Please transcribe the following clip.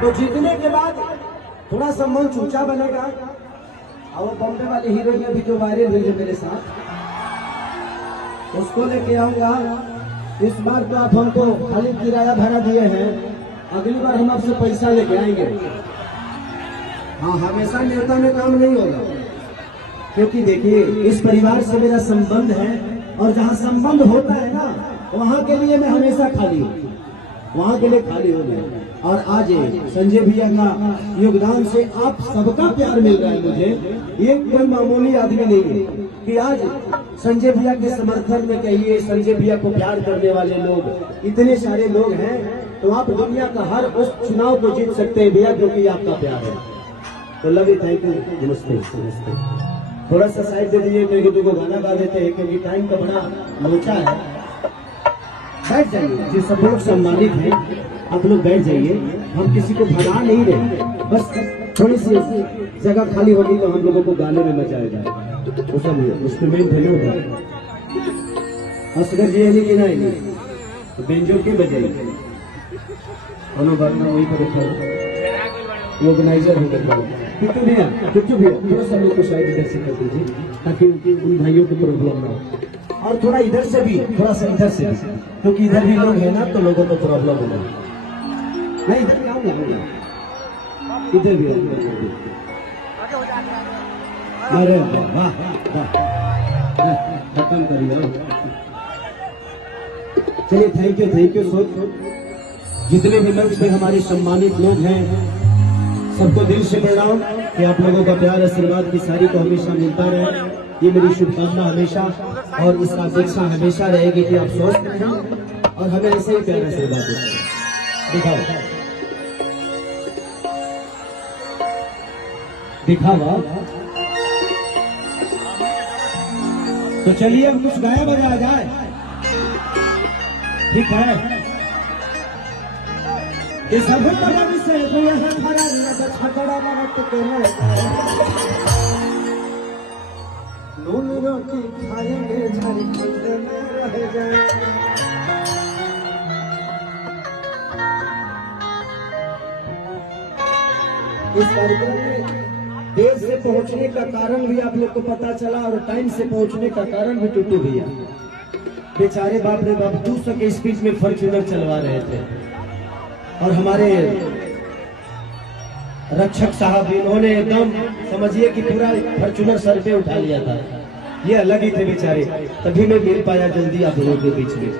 तो जीतने के बाद थोड़ा सा मंच ऊंचा बनेगा। और वो बॉम्बे वाली हीरोइन अभी जो वायरल हुई है मेरे साथ, उसको लेके आऊंगा। इस बार तो आप हमको खाली किराया भाड़ा दिए हैं, अगली बार हम आपसे पैसा लेके आएंगे। हाँ, हमेशा नेता में काम नहीं होगा, क्योंकि देखिए इस परिवार से मेरा संबंध है, और जहाँ संबंध होता है ना वहाँ के लिए मैं हमेशा खाली हूँ, वहाँ के लिए खाली हो गया। और आज संजय भैया का योगदान से आप सबका प्यार मिल रहा है मुझे। ये कोई मामूली आदमी नहीं है कि आज संजय भैया के समर्थन में कहिए, संजय भैया को प्यार करने वाले लोग इतने सारे लोग हैं, तो आप दुनिया का हर उस चुनाव को जीत सकते हैं भैया, क्योंकि आपका प्यार है। तो लव यू, थैंक यू, नमस्ते नमस्ते। थोड़ा सा साइड दे दीजिए, तो एक दो गाना गा देते हैं, क्योंकि टाइम का बड़ा लोचा है। बैठ जाइए, जो सब लोग सम्मानित हैं आप लोग बैठ जाइए। हम किसी को भगा नहीं रहे, बस थोड़ी सी जगह खाली होगी तो हम लोगों को गाने में मजा आएगा। वो सब इंस्ट्रूमेंट है ना, असगर जी है कि नहीं, तो बेंजो के बजाइए, वही पर ऑर्गेनाइजर होकर कितने भैया थोड़ा सा लोग को साइड इधर से कर दीजिए, ताकि उन भाइयों को प्रॉब्लम ना हो। और थोड़ा इधर से भी, थोड़ा सा इधर से भी, क्योंकि इधर भी लोग हैं ना, तो लोगों को प्रॉब्लम होगा। नहीं, इधर भी आऊंगा, इधर भी अरे वाह खत्म करिए। चलिए, थैंक यू सो। जितने भी मंच में हमारे सम्मानित लोग हैं, सबको दिल से प्रणाम कि आप लोगों का प्यार आशीर्वाद की सारी को हमेशा मिलता रहे। ये मेरी शुभकामना हमेशा, और इसका अपेक्षा हमेशा रहेगी कि आप स्वस्थ रहें और हमें ऐसे ही प्यार आशीर्वाद दें। दिखावा। तो चलिए अब कुछ गाया बजाया जाए, ठीक है। इस से नून रोटी खाएंगे, झारखंड में रह जाए। इस कार्यक्रम में देर से पहुंचने का कारण भी आप लोग को पता चला, और टाइम से पहुंचने का कारण भी टूटू भैया बेचारे बाप रे बाप 200 के स्पीड में फॉर्च्यूनर चलवा रहे थे, और हमारे रक्षक साहब इन्होंने एकदम समझिए कि पूरा फॉर्च्यूनर सर पे उठा लिया था। ये अलग ही थे बेचारे, तभी मैं मिल पाया जल्दी आप लोगों के बीच में।